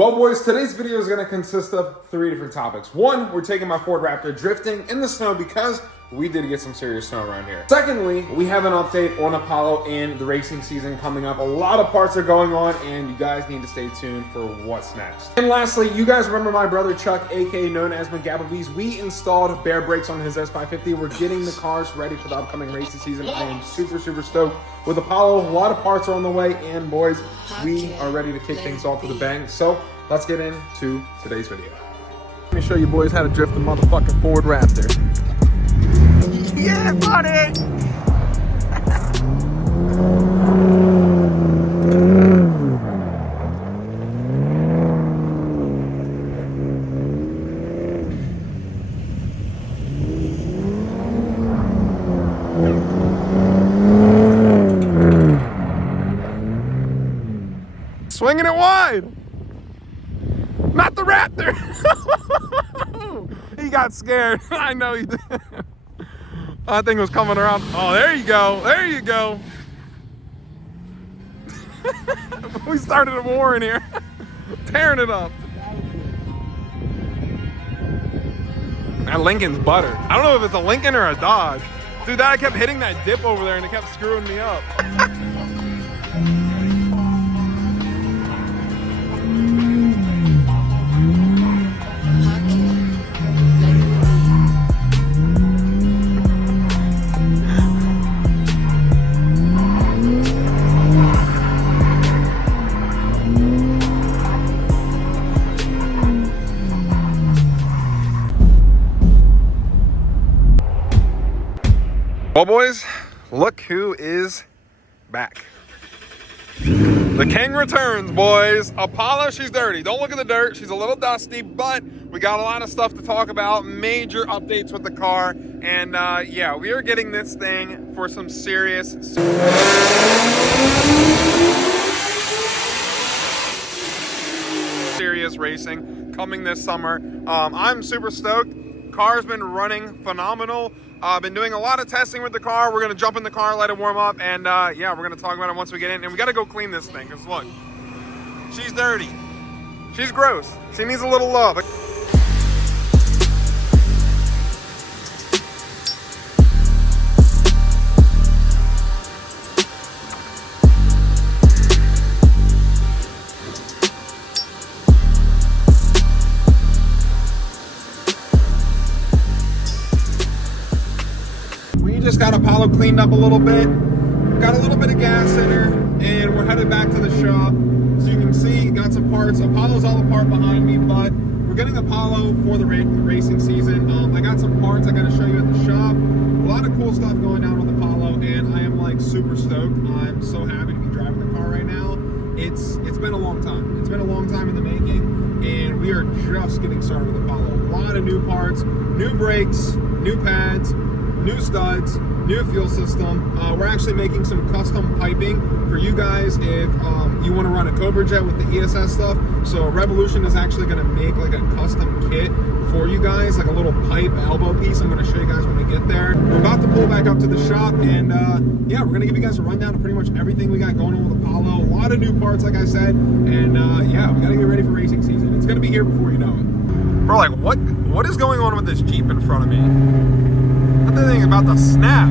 Well, boys, today's video is going to consist of 3 different topics. One, we're taking my Ford Raptor drifting in the snow because we did get some serious snow around here. Secondly, we have an update on Apollo and the racing season coming up. A lot of parts are going on, and you guys need to stay tuned for what's next. And lastly, you guys remember my brother Chuck, aka known as McGababees. We installed bare brakes on his S550. We're getting the cars ready for the upcoming racing season. I am super stoked. With Apollo, a lot of parts are on the way, and boys, we are ready to kick things off with a bang. So let's get into today's video. Let me show you boys how to drift the motherfucking Ford Raptor. Yeah, buddy! Swinging it wide! Not the Raptor! He got scared. I know he did. That thing was coming around. Oh, there you go. There you go. We started a war in here. Tearing it up. That Lincoln's butter. I don't know if it's a Lincoln or a Dodge. Dude, that I kept hitting that dip over there and it kept screwing me up. Well, boys, look who is back. The king returns, boys. Apollo, she's dirty. Don't look at the dirt. She's a little dusty, but we got a lot of stuff to talk about. Major updates with the car. And yeah, we are getting this thing for some serious racing coming this summer. I'm super stoked. Car's been running phenomenal. I've been doing a lot of testing with the car. We're going to jump in the car, let it warm up, and yeah, we're going to talk about it once we get in. And we got to go clean this thing, because look, she's dirty. She's gross. She needs a little love. Just got Apollo cleaned up a little bit, got a little bit of gas in her, and we're headed back to the shop. So you can see, got some parts. Apollo's all apart behind me, but we're getting Apollo for the racing season. I got some parts I got to show you at the shop. A lot of cool stuff going down with Apollo, and I am like super stoked. I'm so happy to be driving the car right now. It's been a long time. It's been a long time in the making, and we are just getting started with Apollo. A lot of new parts, new brakes, new pads, new studs, new fuel system. We're actually making some custom piping for you guys if you want to run a Cobra Jet with the ESS stuff. So Revolution is actually going to make like a custom kit for you guys, like a little pipe elbow piece. I'm going to show you guys when we get there. We're about to pull back up to the shop, and yeah, we're going to give you guys a rundown of pretty much everything we got going on with Apollo. A lot of new parts, like I said, and yeah, we got to get ready for racing season. It's going to be here before you know it. Bro, like what is going on with this Jeep in front of me? That thing is about to snap.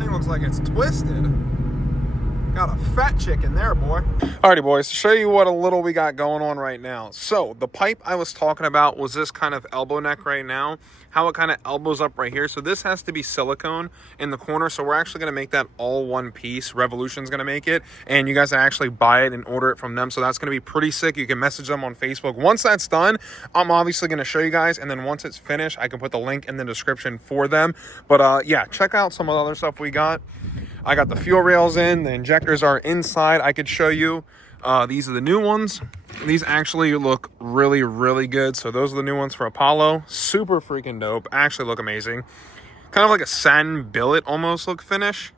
Thing looks like it's twisted. Got a fat chick in there, boy. Alrighty, boys, to show you what a little we got going on right now. So the pipe I was talking about was this kind of elbow neck right now, how it kind of elbows up right here. So this has to be silicone in the corner. So we're actually going to make that all one piece. Revolution's going to make it, and you guys can actually buy it and order it from them. So that's going to be pretty sick. You can message them on Facebook. Once that's done, I'm obviously going to show you guys, and then once it's finished, I can put the link in the description for them. But yeah, check out some of the other stuff we got. I got the fuel rails in, the injectors are inside. I could show you. These are the new ones. These actually look really good. So those are the new ones for Apollo. Super freaking dope. Actually look amazing. Kind of like a satin billet almost look finish.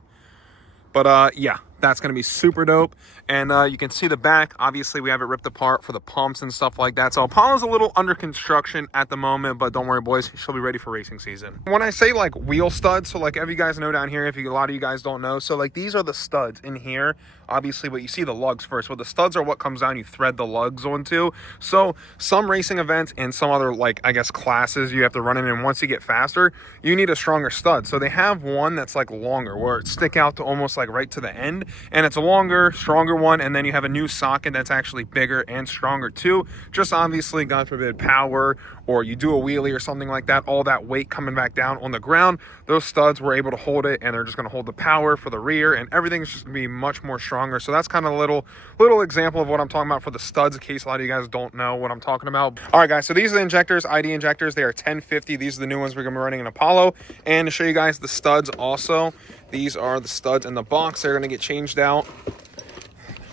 But yeah, that's going to be super dope. And you can see the back. Obviously, we have it ripped apart for the pumps and stuff like that. So Apollo's a little under construction at the moment, but don't worry, boys. She'll be ready for racing season. When I say like wheel studs, so like if you guys know down here, a lot of you guys don't know. So like these are the studs in here. Obviously, but you see the lugs first. Well, the studs are what comes down, you thread the lugs onto. So some racing events and some other, like, I guess, classes you have to run in, and once you get faster, you need a stronger stud. So they have one that's like longer, where it stick out to almost like right to the end, and it's a longer, stronger one, and then you have a new socket that's actually bigger and stronger too. Just obviously, God forbid, power, or you do a wheelie or something like that, all that weight coming back down on the ground, those studs were able to hold it, and they're just going to hold the power for the rear, and everything's just going to be much more stronger. So that's kind of a little example of what I'm talking about for the studs, in case a lot of you guys don't know what I'm talking about. All right, guys, so these are the injectors, ID injectors. They are 1050. These are the new ones we're going to be running in Apollo. And to show you guys the studs also, these are the studs in the box. They're going to get changed out.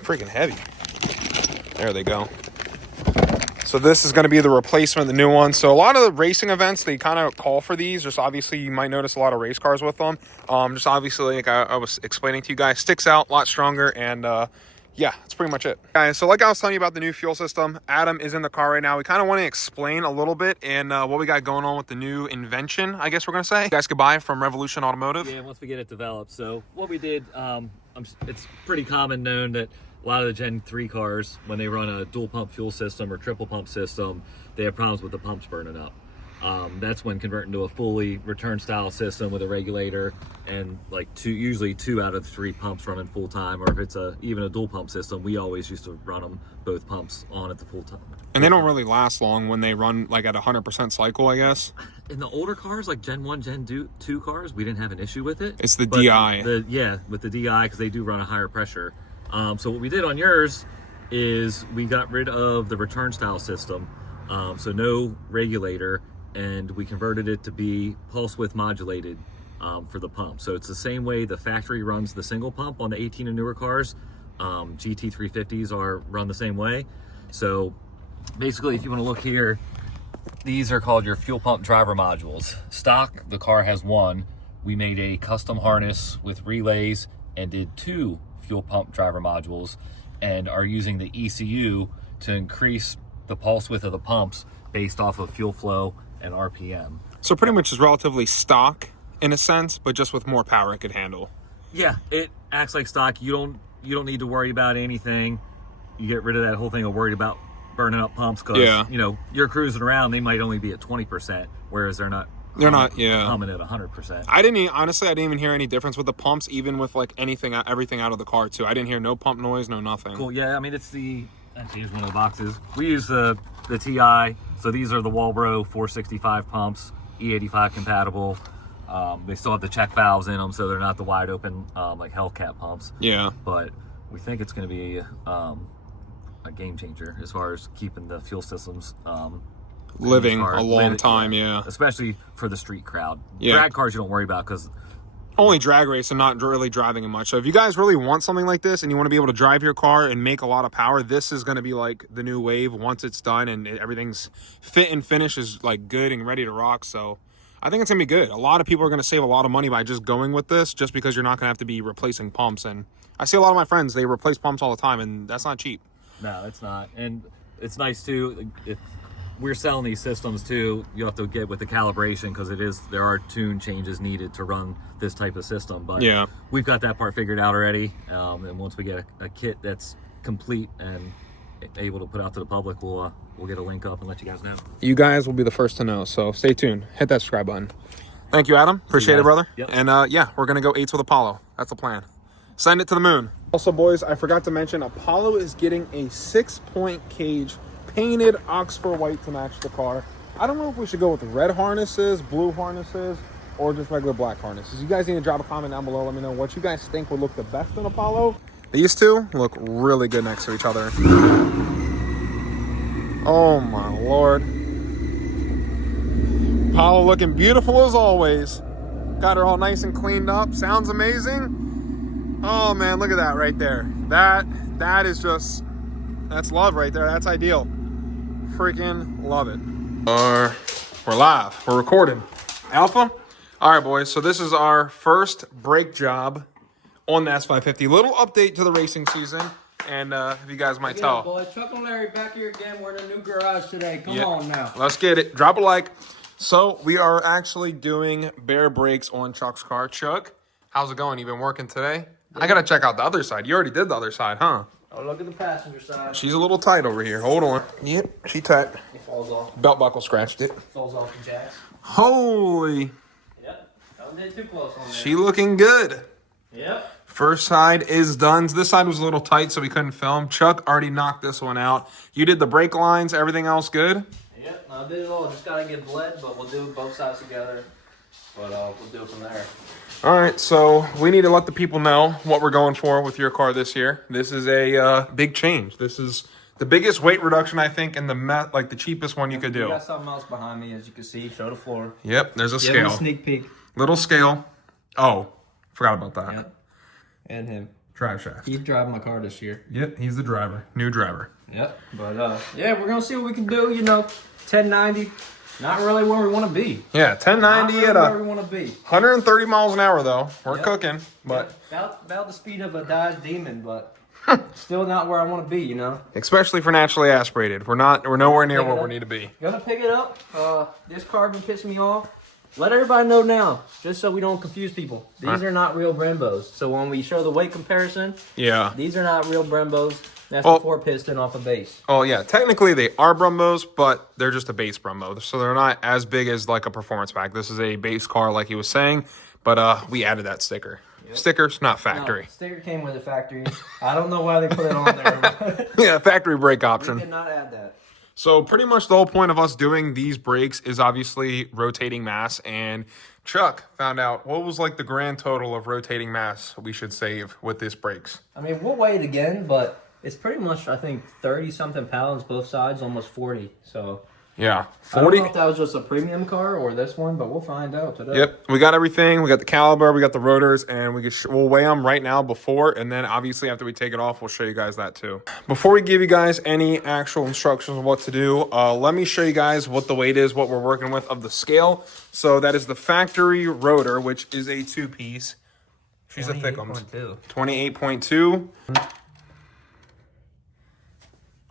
Freaking heavy. There they go. So this is going to be the replacement, the new one. So a lot of the racing events, they kind of call for these. Just obviously, you might notice a lot of race cars with them. Just obviously, like I was explaining to you guys, sticks out a lot stronger. And yeah, that's pretty much it. Guys, so like I was telling you about the new fuel system, Adam is in the car right now. We kind of want to explain a little bit and what we got going on with the new invention, I guess we're going to say. You guys could buy from Revolution Automotive. Yeah, once we get it developed. So what we did, it's pretty common known that a lot of the Gen 3 cars, when they run a dual pump fuel system or triple pump system, they have problems with the pumps burning up. That's when converting to a fully return style system with a regulator and like usually two out of the three pumps running full time, or if it's even a dual pump system, we always used to run them both pumps on at the full time. And they don't really last long when they run like at 100% cycle, I guess. In the older cars, like Gen 1, Gen 2 cars, we didn't have an issue with it. It's the DI. With the DI, because they do run a higher pressure. So what we did on yours is we got rid of the return style system, so no regulator, and we converted it to be pulse width modulated for the pump. So it's the same way the factory runs the single pump on the 18 and newer cars. GT350s are run the same way. So basically, if you want to look here, these are called your fuel pump driver modules. Stock, the car has one. We made a custom harness with relays and did two fuel pump driver modules, and are using the ECU to increase the pulse width of the pumps based off of fuel flow and RPM. So pretty much is relatively stock in a sense, but just with more power it could handle. Yeah, it acts like stock. You don't need to worry about anything. You get rid of that whole thing of worried about burning up pumps, because you know, you're cruising around, they might only be at 20%, whereas they're not humming at 100%. I didn't even hear any difference with the pumps, even with like everything out of the car too. I didn't hear no pump noise, no nothing. Cool. Yeah, I mean, actually, here's one of the boxes. We use the TI, so these are the Walbro 465 pumps, E85 compatible. They still have the check valves in them, so they're not the wide open like Hellcat pumps. Yeah. But we think it's going to be a game changer as far as keeping the fuel systems living a long time. Yeah, especially for the street crowd. Yeah, drag cars you don't worry about, because only drag race and not really driving it much. So if you guys really want something like this and you want to be able to drive your car and make a lot of power, this is going to be like the new wave once it's done and everything's fit and finish is like good and ready to rock. So I think it's gonna be good. A lot of people are gonna save a lot of money by just going with this, just because you're not gonna have to be replacing pumps. And I see a lot of my friends, they replace pumps all the time, and that's not cheap. No, it's not. And it's nice too, if we're selling these systems too, you have to get with the calibration, because there are tune changes needed to run this type of system. But yeah, we've got that part figured out already. And once we get a kit that's complete and able to put out to the public, we'll get a link up and let you guys know. You guys will be the first to know, so stay tuned. Hit that subscribe button. Thank you, Adam. Appreciate it, brother. Yep. And yeah, we're gonna go 8s with Apollo. That's the plan. Send it to the moon. Also, boys, I forgot to mention, Apollo is getting a 6-point cage painted Oxford white to match the car. I don't know if we should go with red harnesses, blue harnesses, or just regular black harnesses. You guys need to drop a comment down below. Let me know what you guys think would look the best in Apollo. These two look really good next to each other. Oh my Lord. Apollo looking beautiful as always. Got her all nice and cleaned up. Sounds amazing. Oh man, look at that right there. That is just, that's love right there. That's ideal. Freaking love it. We're live. We're recording. Alpha? All right, boys. So this is our first brake job on the S550. Little update to the racing season. And if you guys might Yeah, tell. boys. Chuck and Larry back here again. We're in a new garage today. Come Yep. on now. Let's get it. Drop a like. So we are actually doing bare brakes on Chuck's car. Chuck, how's it going? You been working today? I gotta check out the other side. You already did the other side, huh? Oh, look at the passenger side. She's a little tight over here. Hold on. Yep, she tight. It falls off. Belt buckle scratched it. Falls off the jacks. Holy. Yep. Don't get too close on there. She looking good. Yep. First side is done. This side was a little tight, so we couldn't film. Chuck already knocked this one out. You did the brake lines. Everything else good? Yep. I did it all. Just gotta get bled, but we'll do both sides together. But we'll do it from there. All right, so we need to let the people know what we're going for with your car this year. This is a big change. This is the biggest weight reduction, I think, and the cheapest one you could We do. got something else behind me, as you can see. Show the floor. Yep, there's a Give him a scale. sneak peek. Little scale. Oh, forgot about that. Yep. And him. Drive shaft. He's driving my car this year. Yep, he's the driver. New driver. Yep. But yeah, we're gonna see what we can do. 1090. Not really where we want to be. Yeah, Not 1090 really at where we 130 want to be. miles an hour, though. We're Yep. cooking, but About the speed of a Dodge Demon, but still not where I want to be. especially for naturally aspirated, we're nowhere near Pick it where up. we need to be. Gonna pick it up. This car been pissing me off. Let everybody know now, just so we don't confuse people. These are not real Brembos. So when we show the weight comparison, Yeah. these are not real Brembos. That's Oh. a 4-piston off a base. Oh yeah, technically they are Brembos, but they're just a base Brembo, so they're not as big as like a performance pack. This is a base car, like he was saying, but we added that sticker. Stickers, not factory. No, sticker came with a factory. I don't know why they put it on there. Yeah, factory brake We option. did not add that. So pretty much the whole point of us doing these brakes is obviously rotating mass. And Chuck found out what was like the grand total of rotating mass we should save with these brakes. I mean, we'll weigh it again, but it's pretty much, I think, 30-something pounds both sides, almost 40. So Yeah, I don't 40. know if that was just a premium car or this one, but we'll find out today. Yep, we got everything. We got the caliber, we got the rotors, and we'll weigh them right now before, and then obviously after we take it off, we'll show you guys that too. Before we give you guys any actual instructions on what to do, let me show you guys what the weight is, what we're working with of the scale. So that is the factory rotor, which is a 2-piece. She's a thick one. 28.2.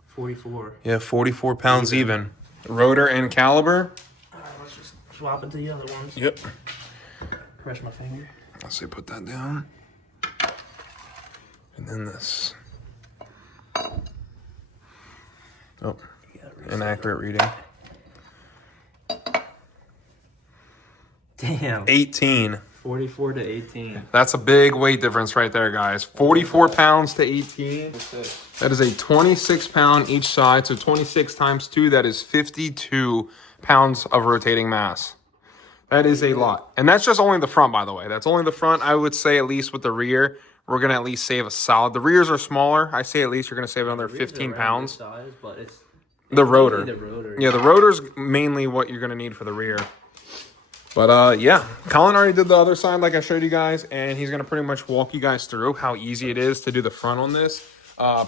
44. Yeah, 44 pounds even. Rotor and caliber. All right, let's just swap it to the other ones. Yep. Crush my finger. Let's see, put that down. And then this. Oh, inaccurate reading. Damn. 18. 44 to 18. That's a big weight difference right there, guys. 44 pounds to 18. That is a 26 pound each side. So 26 times 2, that is 52 pounds of rotating mass. That is a lot. And that's just only the front, by the way. That's only the front. I would say at least with the rear, we're going to at least save a solid. The rears are smaller. I say at least you're going to save another 15 pounds. Size, but it's The rotor. mainly the rotor. Yeah, the rotor's mainly what you're going to need for the rear. But yeah, Colin already did the other side like I showed you guys, and he's going to pretty much walk you guys through how easy it is to do the front on this.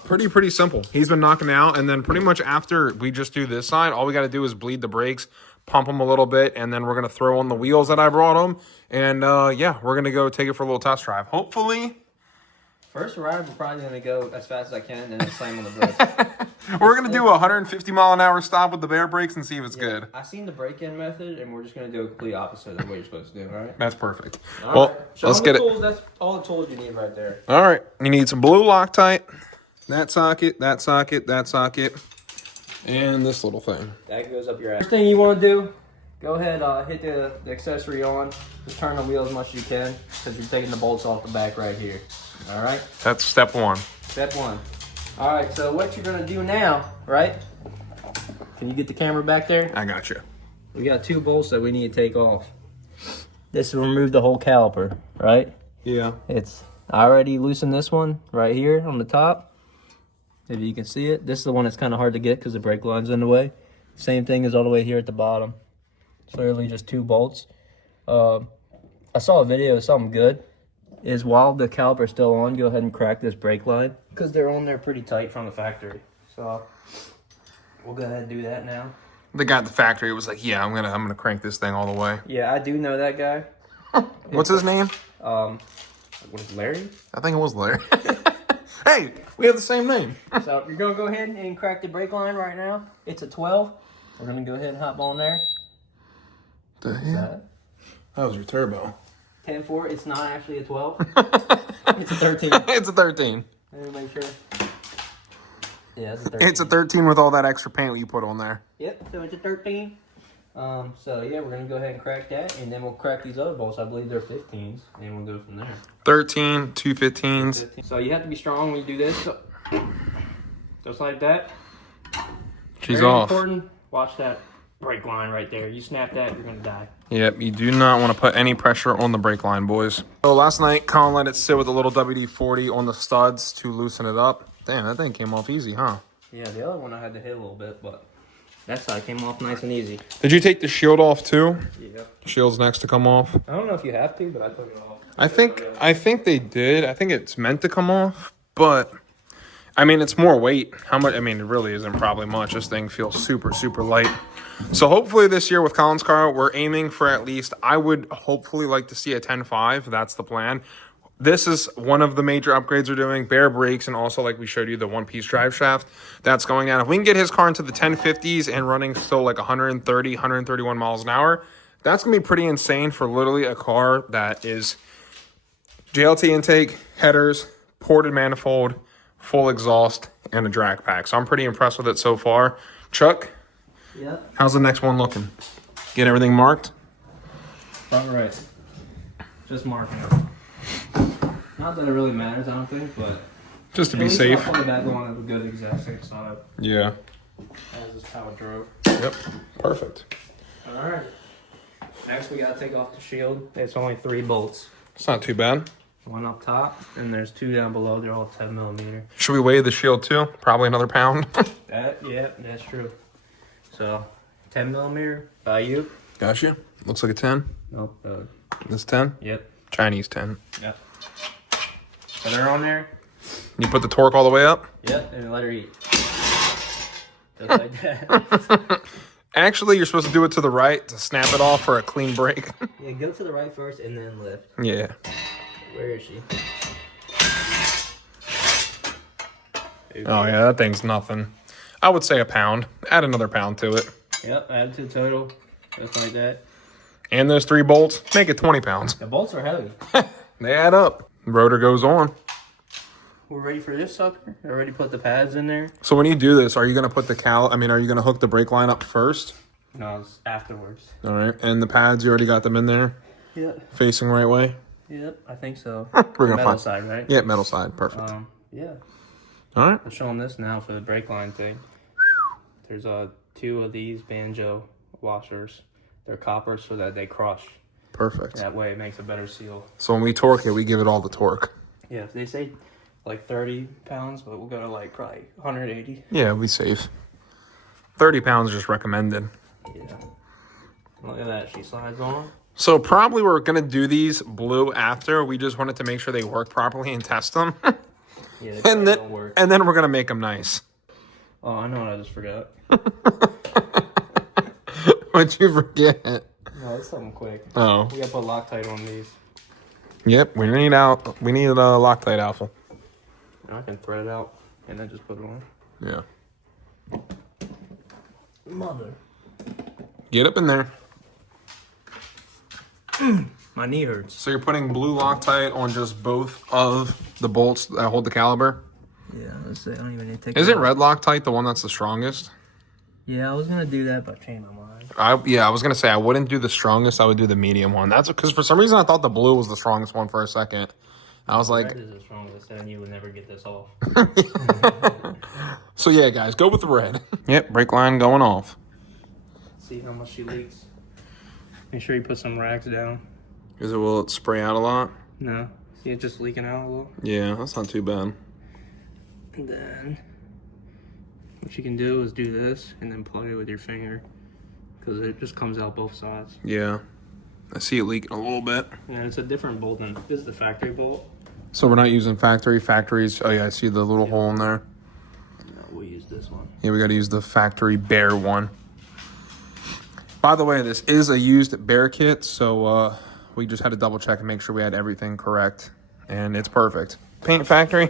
Pretty simple. He's been knocking out, and then pretty much after we just do this side, all we got to do is bleed the brakes, pump them a little bit, and then we're going to throw on the wheels that I brought them. And yeah, we're going to go take it for a little test drive. Hopefully, First ride, we're probably going to go as fast as I can and then slam on the brakes. we're going to do a 150 mile an hour stop with the bare brakes and see if it's good. I seen the break-in method, and we're just going to do a complete opposite of what you're supposed to do, all right? That's perfect. All Well, right. Show let's them get the it. tools. That's all the tools you need right there. All right, you need some blue Loctite, that socket, that socket, that socket, and this little thing. That goes up your ass. First thing you want to do, go ahead, hit the accessory on. Just turn the wheel as much as you can, because you're taking the bolts off the back right here. All right? That's step one. Step one. All right, so what you're going to do now, right? Can you get the camera back there? I got you. We got 2 bolts that we need to take off. This will remove the whole caliper, right? Yeah. I already loosened this one right here on the top. If you can see it. This is the one that's kind of hard to get because the brake line's in the way. Same thing is all the way here at the bottom. It's literally just 2 bolts. I saw a video of something good. Is while the caliper's still on, go ahead and crack this brake line because they're on there pretty tight from the factory. So we'll go ahead and do that now. The guy at the factory was like, "Yeah, I'm gonna crank this thing all the way." Yeah, I do know that guy. What's his name? What is Larry? I think it was Larry. Hey, we have the same name. So you're gonna go ahead and crack the brake line right now. It's a 12. We're gonna go ahead and hop on there. The hell? That was your turbo. 10-4. It's not actually a 12. It's a 13. It's a 13. Let me make sure. Yeah, it's a 13. It's a 13 with all that extra paint you put on there. Yep, so it's a 13. So yeah, we're gonna go ahead and crack that, and then we'll crack these other bolts. I believe they're 15s, and we'll go from there. 13, 2 15s. 15. So you have to be strong when you do this. So, just like that. She's Very off. important. Watch that brake line right there. You snap that, you're gonna die. Yep, you do not want to put any pressure on the brake line, boys. So last night, Colin let it sit with a little WD-40 on the studs to loosen it up. Damn, that thing came off easy, huh? Yeah, the other one I had to hit a little bit, but that side came off nice and easy. Did you take the shield off too? Yep. Shield's next to come off. I don't know if you have to, but I took it off. I think they did. I think it's meant to come off, but I mean it's more weight. How much? I mean, it really isn't probably much. This thing feels super, super light. So hopefully this year with Colin's car, we're aiming for at least, I would hopefully like to see a 10.5. That's the plan. This is one of the major upgrades we're doing. Bare brakes, and also, like we showed you, the one-piece drive shaft. That's going on. If we can get his car into the 1050s and running still like 130, 131 miles an hour, that's going to be pretty insane for literally a car that is JLT intake, headers, ported manifold, full exhaust, and a drag pack. So I'm pretty impressed with it so far. Chuck, Yep. how's the next one looking? Get everything marked? Front right. Just marking it. Not that it really matters, I don't think, but Just to at be least safe. I'll put it back on at a good exact same side Yeah. as this power drove. Yep. Perfect. All right. Next, we gotta take off the shield. It's only 3 bolts. It's not too bad. One up top, and there's 2 down below. They're all 10 millimeter. Should we weigh the shield too? Probably another pound. Yeah, that's true. So, 10 millimeter by you. Gotcha. Looks like a 10. Nope. This 10? Yep. Chinese 10. Yep. So they're on there. You put the torque all the way up? Yep, and let her eat. Just like that. Actually, you're supposed to do it to the right to snap it off for a clean break. Yeah, go to the right first and then lift. Yeah. Where is she? Oh, yeah, that thing's nothing. I would say a pound. Add another pound to it. Yep, add to the total. Just like that. And those 3 bolts, make it 20 pounds. The bolts are heavy. They add up. Rotor goes on. We're ready for this sucker. I already put the pads in there. So when you do this, are you going to put the are you going to hook the brake line up first? No, it's afterwards. All right. And the pads, you already got them in there? Yep. Facing right way? Yep, I think so. We're going to Metal find. side, right? Yeah, metal side. Perfect. Yeah. All right. I'm showing this now for the brake line thing. There's 2 of these banjo washers. They're copper so that they crush. Perfect. That way it makes a better seal. So when we torque it, we give it all the torque. Yeah, they say like 30 pounds, but we'll go to like probably 180. Yeah, we safe. 30 pounds just recommended. Yeah. Look at that, she slides on. So probably we're going to do these blue after. We just wanted to make sure they work properly and test them. Yeah, they and probably then don't work. and then we're going to make them nice. Oh, I know what I just forgot. What'd you forget? No, it's something quick. Oh. We gotta put Loctite on these. Yep, we need a Loctite Alpha. I can thread it out and then just put it on. Yeah. Mother. Get up in there. My knee hurts. So you're putting blue Loctite on just both of the bolts that hold the caliber? Yeah, let's see. I don't even need to take Isn't red Loctite the one that's the strongest? Yeah, I was gonna do that, but I changed my mind. I was gonna say I wouldn't do the strongest. I would do the medium one. That's because for some reason I thought the blue was the strongest one for a second. I was like, Red is the strongest, and you would never get this off. so yeah, guys, go with the red. Yep, brake line going off. See how much she leaks. Make sure you put some rags down. Will it spray out a lot? No, see it just leaking out a little. Yeah, that's not too bad. And then what you can do is do this and then plug it with your finger because it just comes out both sides. Yeah, I see it leaking a little bit. Yeah, it's a different bolt than this is the factory bolt. So we're not using factories. Oh yeah, I see the little hole in there. No, we'll use this one. Yeah, we got to use the factory bare one. By the way, this is a used bare kit, so we just had to double check and make sure we had everything correct, and it's perfect. Paint factory.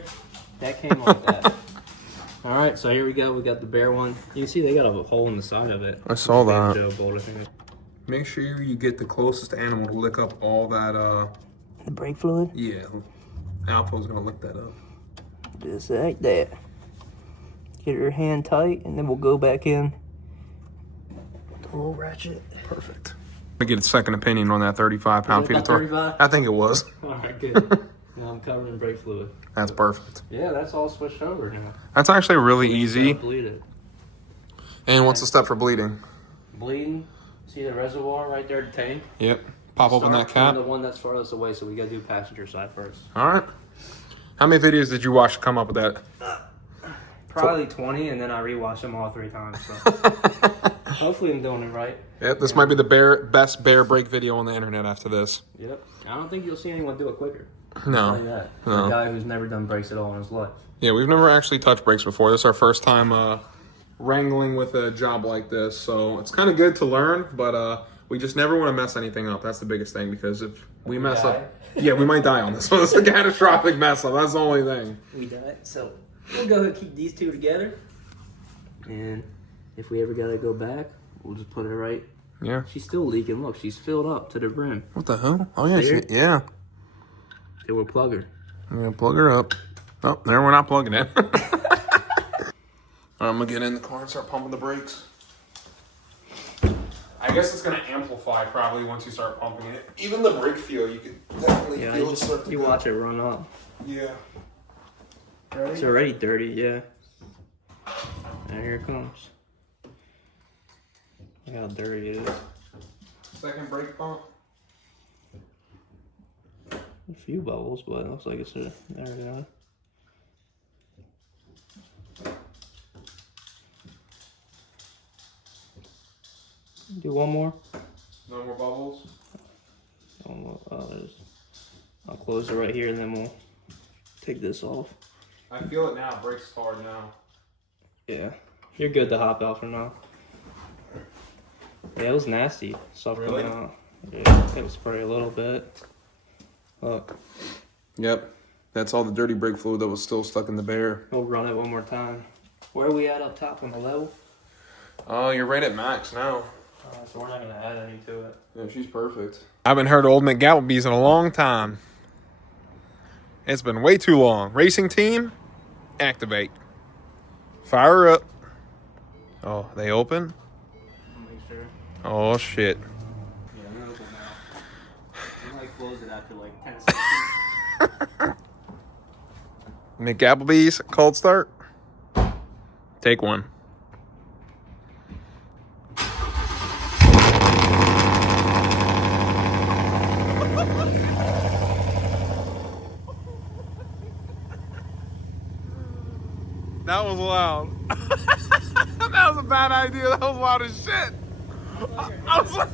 That came like that. All right, so here we go. We got the bear one. You can see they got a hole in the side of it. I saw that. Banjo bolt, I think. Make sure you get the closest animal to lick up all that, The brake fluid? yeah. Alpha's gonna lick that up. Just like that. Get her hand tight, and then we'll go back in with the little ratchet. Perfect. I get a second opinion on that 35 pound Was it feet of about torque. 35? I think it was. All right, good. Now I'm covered in brake fluid. That's perfect. Yeah, that's all switched over now. That's actually really easy. Bleed it. And what's the step for bleeding? Bleeding. See the reservoir right there, the tank? Yep. Pop open that Start cap. from the one that's farthest away, so we gotta do passenger side first. All right. How many videos did you watch to come up with that? Probably 20, and then I rewatched them all 3 times. So hopefully I'm doing it right. Yep. This might be the best bear brake video on the internet after this. Yep. I don't think you'll see anyone do it quicker. No. Like that. For No. a guy who's never done brakes at all in his life. Yeah, we've never actually touched brakes before. This is our first time wrangling with a job like this, so it's kind of good to learn, but we just never want to mess anything up. That's the biggest thing, because if we mess up, yeah, we might die on this one. It's a catastrophic mess up. That's the only thing. We died, so we'll go ahead and keep these two together. And if we ever gotta go back, we'll just put it right. Yeah. She's still leaking. Look, she's filled up to the brim. What the hell? Oh yeah, There? yeah. It will plug her. Yeah, plug her up. Oh, there, we're not plugging it. I'm gonna get in the car and start pumping the brakes. I guess it's gonna amplify probably once you start pumping it. Even the brake feel, you can definitely Yeah, feel it start to you go. watch it run up. Yeah. It's already dirty, yeah. And here it comes. Look how dirty it is. Second brake pump. A few bubbles, but it looks like it's there we go. Do one more. No more bubbles. One more. I'll close it right here, and then we'll take this off. I feel it now. Brakes hard now. Yeah, you're good to hop out for now. Yeah, it was nasty. Stuff Really? coming out. Yeah, it was spray a little bit. Look, Yep. That's all the dirty brake fluid that was still stuck in the bear. we'll run it one more time. Where are we at up top on the level? Oh, you're right at max now. So we're not gonna add any to it. Yeah, she's perfect. I haven't heard old McGapplebees in a long time. It's been way too long. Racing team, activate. Fire up. Oh, they open? Make sure. Oh, shit. Yeah, they're open now. We might close it after like 10 seconds. McApplebee's cold start. Take one. That was loud. That was a bad idea. That was loud as shit. I was like,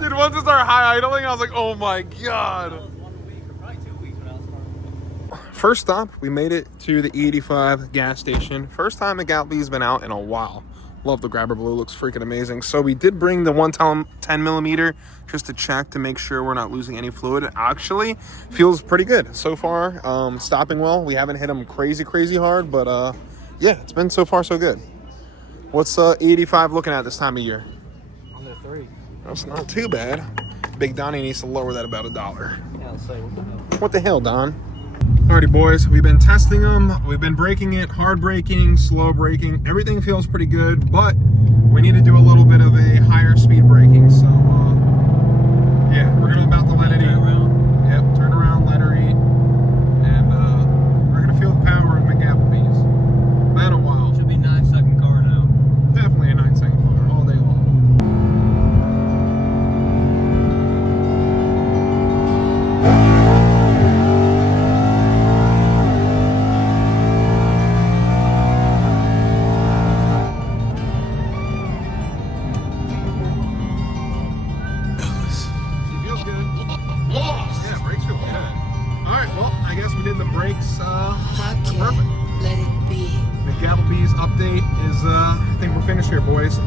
dude, once it started high idling, I was like, oh my god. 1 week or probably 2 weeks without starting. First stop, we made it to the E85 gas station. First time McApplebee's been out in a while. Love the Grabber Blue, looks freaking amazing. So we did bring the 110 millimeter just to check to make sure we're not losing any fluid. Actually, feels pretty good so far. Stopping well. We haven't hit them crazy hard, but yeah, it's been so far so good. What's E85 looking at this time of year? Under 3. That's not too bad. Big Donnie needs to lower that about $1. Yeah, I'll say what the hell. What the hell, Don? Alrighty, boys, we've been testing them. We've been braking it, hard braking, slow braking. Everything feels pretty good, but we need to do a little bit of a higher speed braking. So, yeah, we're about to let it eat. Yep, turn around, let her eat. And we're going to feel the power of McApplebee's. Been a while. Should be 9-second car now. Definitely a 9-second car, all day long. Brakes perfect. Let it be. McApplebee's update is, I think we're finished here, boys.